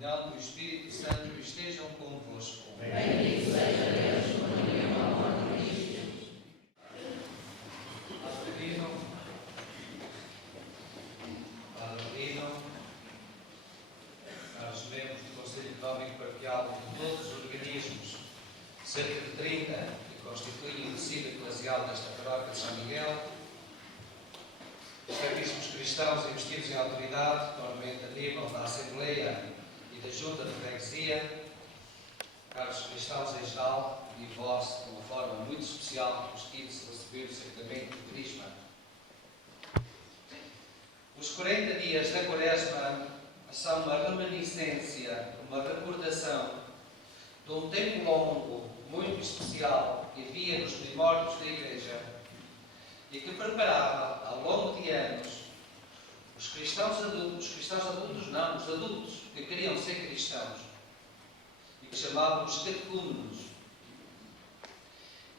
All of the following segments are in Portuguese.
comunhão do Espírito Santo estejam convosco. Bendito seja Deus, comunhão ao amor de Cristo. Padre Rino, caros membros do Conselho Económico Paroquial de todos os organismos, cerca de 30, que constituem o tecido eclesial desta paróquia de São Miguel, caríssimos cristãos investidos em autoridade, normalmente a nível da Assembleia e da Junta de Freguesia, caros cristãos em geral e vós, de uma forma muito especial, os que receber o sacramento do Crisma. Os 40 dias da Quaresma são uma reminiscência, uma recordação de um tempo longo, muito especial, que havia nos primórdios da Igreja e que preparava, ao longo de anos, os cristãos adultos que queriam ser cristãos e que chamavam os catecúmenos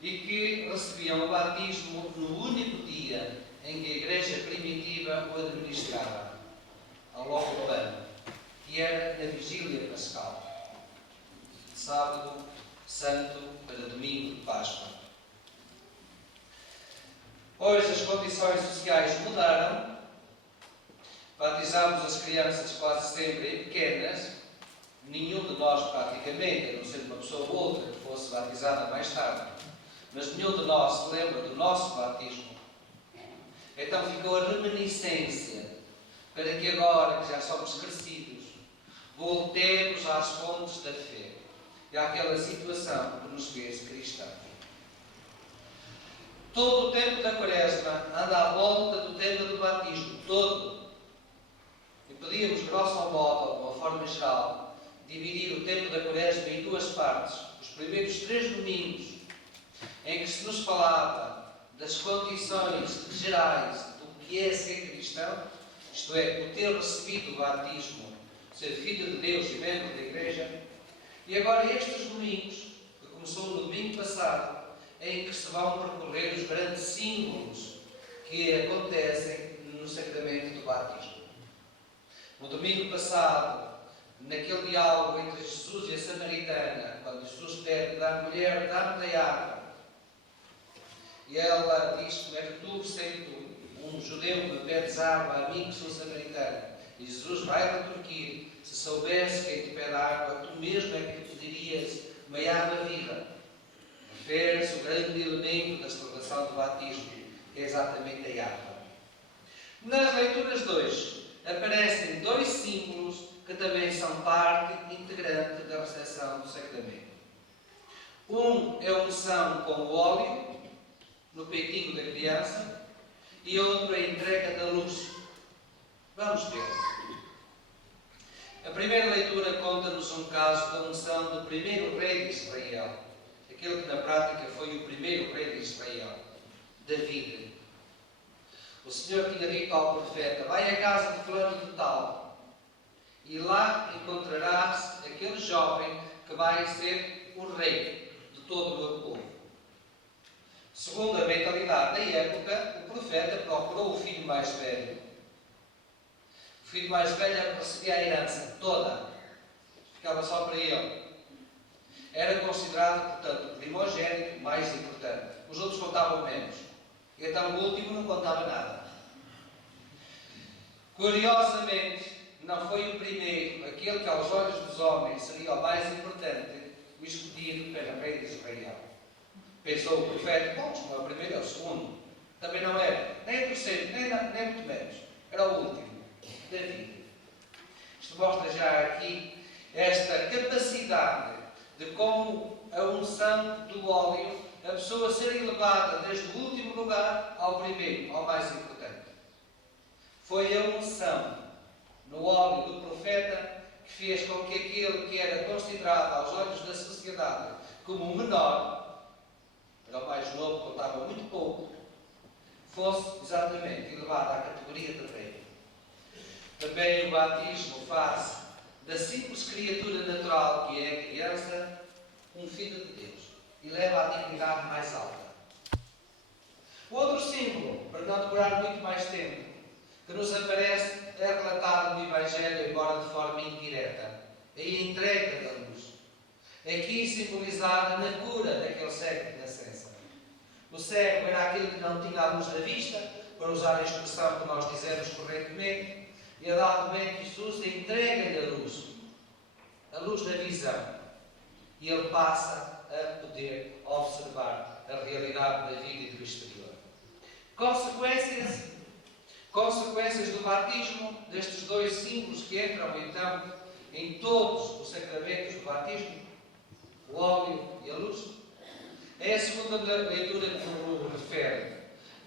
e que recebiam o batismo no único dia em que a Igreja primitiva o administrava, ao longo do ano, que era na Vigília Pascal, de sábado santo para domingo de Páscoa. Hoje as condições sociais mudaram, batizamos as crianças quase sempre pequenas, nenhum de nós praticamente, a não ser uma pessoa ou outra que fosse batizada mais tarde, mas nenhum de nós se lembra do nosso batismo. Então ficou a reminiscência para que agora, que já somos crescidos, voltemos às fontes da fé e àquela situação que nos fez cristãos. Todo o tempo da Quaresma anda à volta do tema do batismo, todo. E podíamos, grosso modo, de uma forma geral, dividir o tempo da Quaresma em duas partes. Os primeiros 3 domingos, em que se nos falava das condições gerais do que é ser cristão, isto é, o ter recebido o batismo, ser filho de Deus e membro da Igreja. E agora estes domingos, que começou no domingo passado, em que se vão percorrer os grandes símbolos que acontecem no sacramento do batismo. No domingo passado, naquele diálogo entre Jesus e a Samaritana, quando Jesus pede da mulher, dá-me da água, e ela diz: como é que tu, sendo um judeu, me pedes água a mim que sou samaritana? E Jesus vai retorquir: se soubesse quem te pede água, tu mesmo é que te pedirias uma água viva. Refere-se o grande elemento da celebração do batismo, que é exatamente a água. Nas leituras de hoje, aparecem 2 símbolos que também são parte integrante da recepção do sacramento. Um é a unção com o óleo, no peitinho da criança, e outro é a entrega da luz. Vamos ver. A primeira leitura conta-nos um caso da unção do primeiro rei de Israel, aquele que na prática foi o primeiro rei de Israel, David. O Senhor tinha dito ao profeta: vai à casa de fulano de tal, e lá encontrarás aquele jovem que vai ser o rei de todo o meu povo. Segundo a mentalidade da época, o profeta procurou o filho mais velho. O filho mais velho recebia a herança toda, ficava só para ele. Era considerado, portanto, o primogênito mais importante. Os outros contavam menos. E então o último não contava nada. Curiosamente, não foi o primeiro, aquele que aos olhos dos homens seria o mais importante, o escolhido para rei de Israel. Pensou o profeta: bom, se não é o primeiro, é o segundo. Também não era, nem o terceiro, nem muito menos. Era o último, David. Isto mostra já aqui esta capacidade de como a unção do óleo, a pessoa ser elevada desde o último lugar ao primeiro, ao mais importante. Foi a unção no óleo do profeta que fez com que aquele que era considerado aos olhos da sociedade como o menor, era o mais novo, contava muito pouco, fosse exatamente elevado à categoria de rei. Também o batismo faz da simples criatura natural que é a criança um filho de Deus e leva à dignidade mais alta. O outro símbolo, para não demorar muito mais tempo, que nos aparece é relatado no Evangelho, embora de forma indireta, a entrega da luz. Aqui simbolizada na cura daquele cego de nascença. O cego era aquele que não tinha a luz na vista, para usar a expressão que nós dizemos corretamente, e a dado momento Jesus entrega-lhe a luz da visão. E ele passa a poder observar a realidade da vida e do exterior. Consequências do batismo, destes dois símbolos que entram então em todos os sacramentos do batismo, o óleo e a luz. É a segunda leitura que nos refere.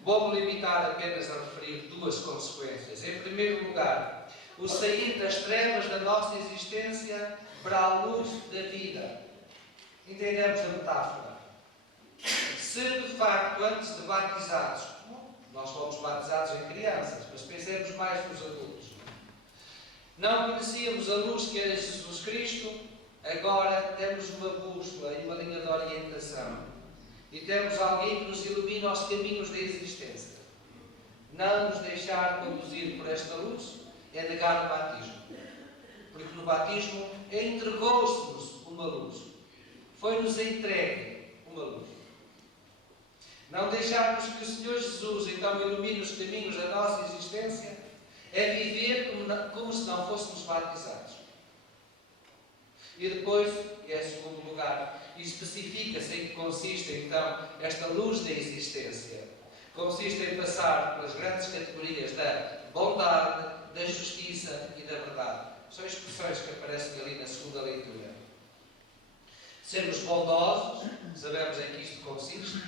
Vou-me limitar apenas a referir duas consequências. Em primeiro lugar, o sair das trevas da nossa existência para a luz da vida. Entendemos a metáfora. Se de facto, antes de batizados, nós fomos batizados em crianças, mas pensemos mais nos adultos, não conhecíamos a luz que era Jesus Cristo, agora temos uma bússola e uma linha de orientação. E temos alguém que nos ilumina os caminhos da existência. Não nos deixar conduzir por esta luz é negar o batismo. Porque no batismo entregou-se-nos uma luz. Foi-nos entregue uma luz. Não deixarmos que o Senhor Jesus então ilumine os caminhos da nossa existência é viver como se não fôssemos batizados. E depois, e é segundo lugar, especifica-se em que consiste então esta luz da existência. Consiste em passar pelas grandes categorias da bondade, da justiça e da verdade. São expressões que aparecem ali na segunda leitura. Sermos bondosos, sabemos em que isto consiste,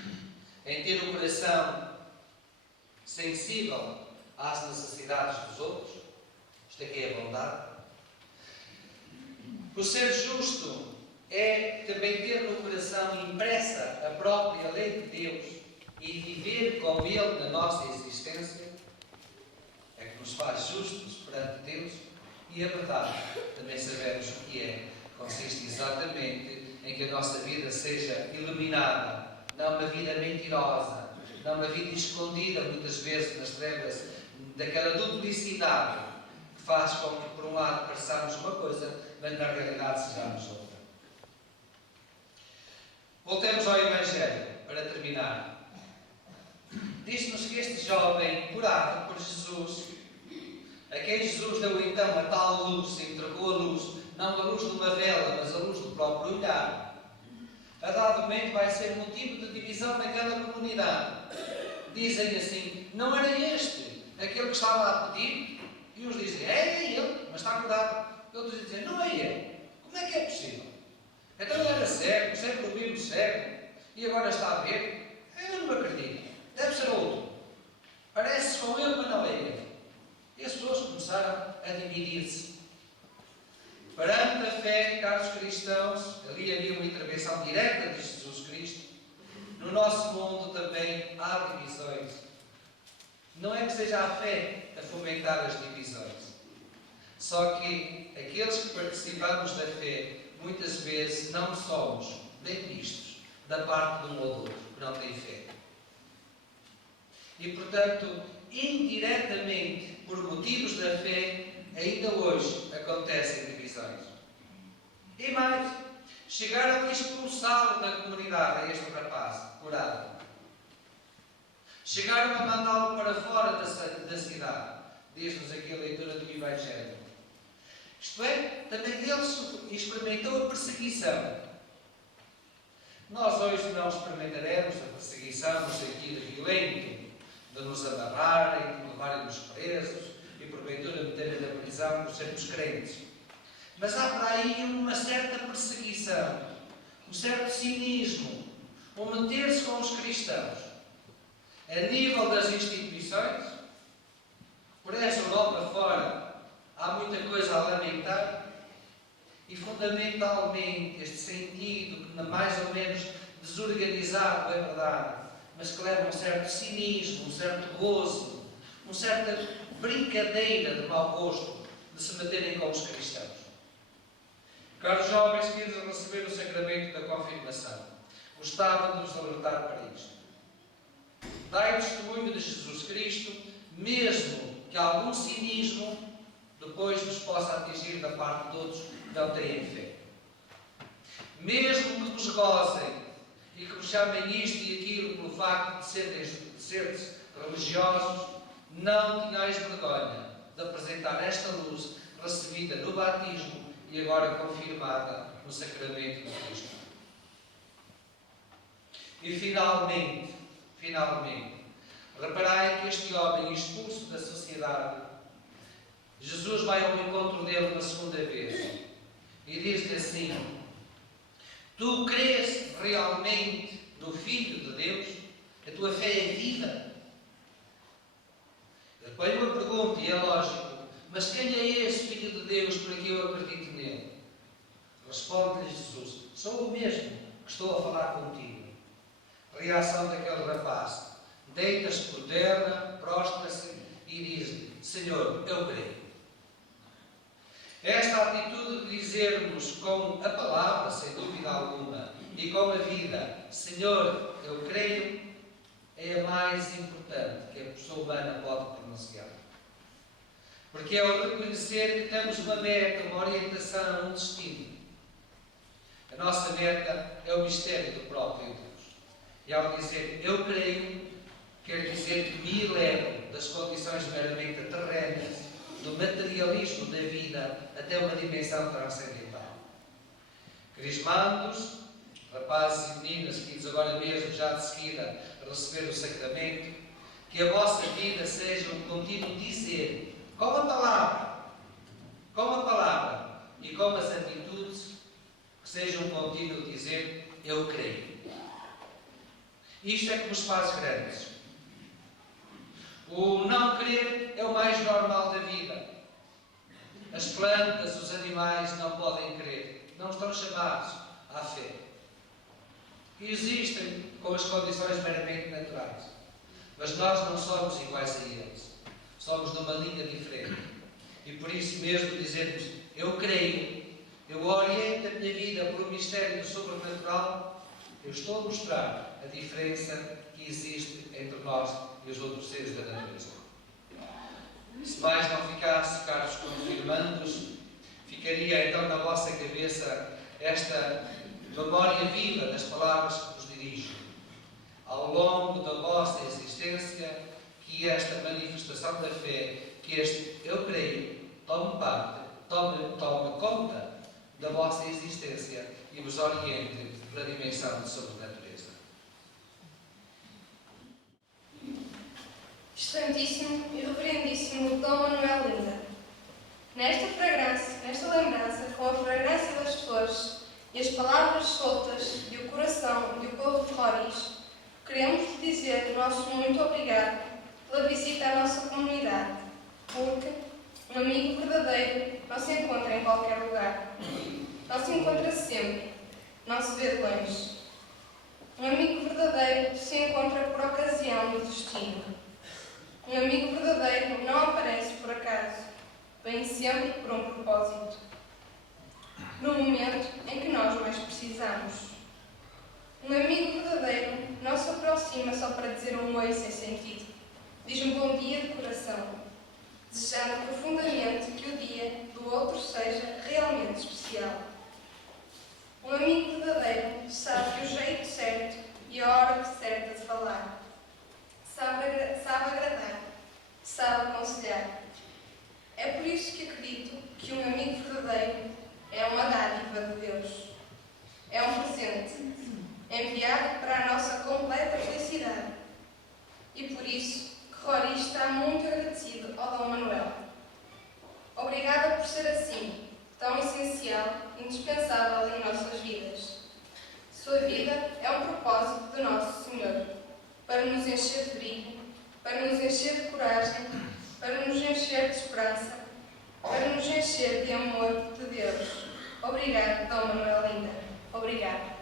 em ter o coração sensível às necessidades dos outros. Isto aqui é a bondade. O ser justo é também ter no coração impressa a própria lei de Deus e viver com Ele na nossa existência. É que nos faz justos perante Deus. E a verdade, também sabemos o que é. Consiste exatamente em que a nossa vida seja iluminada, não uma vida mentirosa, não uma vida escondida muitas vezes nas trevas daquela duplicidade que faz com que por um lado pareçamos uma coisa, mas na realidade sejamos outra. Voltemos ao Evangelho, para terminar. Diz-nos que este jovem, curado por Jesus, a quem Jesus deu então a tal luz, entregou a luz, não a luz de uma vela, mas a luz do próprio olhar, a dado momento vai ser motivo de divisão naquela comunidade. Dizem assim, não era este, aquele que estava a pedir? E uns dizem, é ele, mas está curado. E outros dizem, não é ele. Como é que é possível? Então ele era cego, sempre ouvimos cego, e agora está a ver? Eu não acredito. Deve ser outro. Parece com ele, mas não é ele. E as pessoas começaram a dividir-se. Perante a fé, caros cristãos, ali havia uma intervenção direta de Jesus Cristo. No nosso mundo também há divisões. Não é que seja a fé a fomentar as divisões. Só que aqueles que participamos da fé, muitas vezes não somos bem vistos da parte de um ou do outro que não tem fé. E, portanto, indiretamente, por motivos da fé, ainda hoje acontecem divisões. E mais, chegaram a expulsá-lo da comunidade, a este rapaz, curado. Chegaram a mandá-lo para fora da cidade. Diz-nos aqui a leitura do Evangelho. Isto é, também ele experimentou a perseguição. Nós hoje não experimentaremos a perseguição no sentido violento, de nos amarrarem, de levarem-nos presos e porventura meterem na prisão por sermos crentes. Mas há para aí uma certa perseguição, um certo cinismo, um meter-se com os cristãos. A nível das instituições, por essa Europa fora, há muita coisa a lamentar e fundamentalmente este sentido, que mais ou menos desorganizado, é verdade, mas que leva a um certo cinismo, um certo gozo, uma certa brincadeira de mau gosto de se meterem com os cristãos. Caros jovens que iam receber o sacramento da confirmação, gostava de vos alertar para isto. Dai testemunho de Jesus Cristo, mesmo que algum cinismo depois vos possa atingir da parte de outros que não têm fé. Mesmo que vos gozem e que vos chamem isto e aquilo pelo facto de seres religiosos, não tenhais vergonha de apresentar esta luz recebida no batismo e agora confirmada no sacramento de Cristo. E finalmente, reparai que este homem expulso da sociedade, Jesus vai ao encontro dele uma segunda vez e diz-lhe assim: tu crês realmente no Filho de Deus? A tua fé é viva? Depois uma pergunta, e é lógico, mas quem é esse Filho de Deus para que eu acredite nele? Responde-lhe Jesus: sou o mesmo que estou a falar contigo. Reação daquele rapaz: deita-se por terra, prostra-se e diz-lhe: Senhor, eu creio. Esta atitude de dizermos com a palavra, sem dúvida alguma, e com a vida, Senhor, eu creio, é a mais importante que a pessoa humana pode pronunciar. Porque é o reconhecer que temos uma meta, uma orientação, um destino. A nossa meta é o mistério do próprio Deus. E ao dizer eu creio, quer dizer que me elevo das condições meramente terrenas, do materialismo da vida, até uma dimensão transcendental. Crismandos, rapazes e meninas, que agora mesmo, já de seguida, a receber o sacramento, que a vossa vida seja um contínuo dizer, com a palavra e com as atitudes, que seja um contínuo dizer, eu creio. Isto é que nos faz grandes. O não crer é o mais normal da vida. As plantas, os animais não podem crer. Não estão chamados à fé. Existem com as condições meramente naturais. Mas nós não somos iguais a eles. Somos de uma linha diferente. E por isso mesmo dizermos, eu creio, eu oriento a minha vida por um mistério do sobrenatural, eu estou a mostrar a diferença que existe entre nós e os outros seres da natureza. Se mais não ficasse, caros confirmandos, ficaria então na vossa cabeça esta memória viva das palavras que vos dirijo. Ao longo da vossa existência, que esta manifestação da fé, que este eu creio, tome conta da vossa existência e vos oriente para a dimensão de sobrenatureza. Excelentíssimo e reverendíssimo Dom Manuel Linda, nesta fragrância, nesta lembrança, com a fragrância das flores e as palavras soltas e o coração e o povo de Roriz, queremos lhe dizer o nosso muito obrigado pela visita à nossa comunidade, porque um amigo verdadeiro não se encontra em qualquer lugar, não se encontra sempre, não se vê de longe. Um amigo verdadeiro se encontra por ocasião do destino. Um amigo verdadeiro não aparece por acaso, vem sempre por um propósito. No momento em que nós mais precisamos. Um amigo verdadeiro não se aproxima só para dizer um oi sem sentido. Diz um bom dia de coração, desejando profundamente que o dia do outro seja realmente especial. Um amigo verdadeiro sabe o jeito certo e a hora certa de falar. Sabe agradar, sabe aconselhar. É por isso que acredito que um amigo verdadeiro é uma dádiva de Deus. É um presente, enviado para a nossa completa felicidade. E por isso que Roriz está muito agradecido ao Dom Manuel. Obrigada por ser assim, tão essencial, indispensável em nossas vidas. Sua vida é um propósito de Nosso Senhor, para nos encher de brilho, para nos encher de coragem, para nos encher de esperança, para nos encher de amor de Deus. Obrigado, Dom Manuel Linda. Obrigada.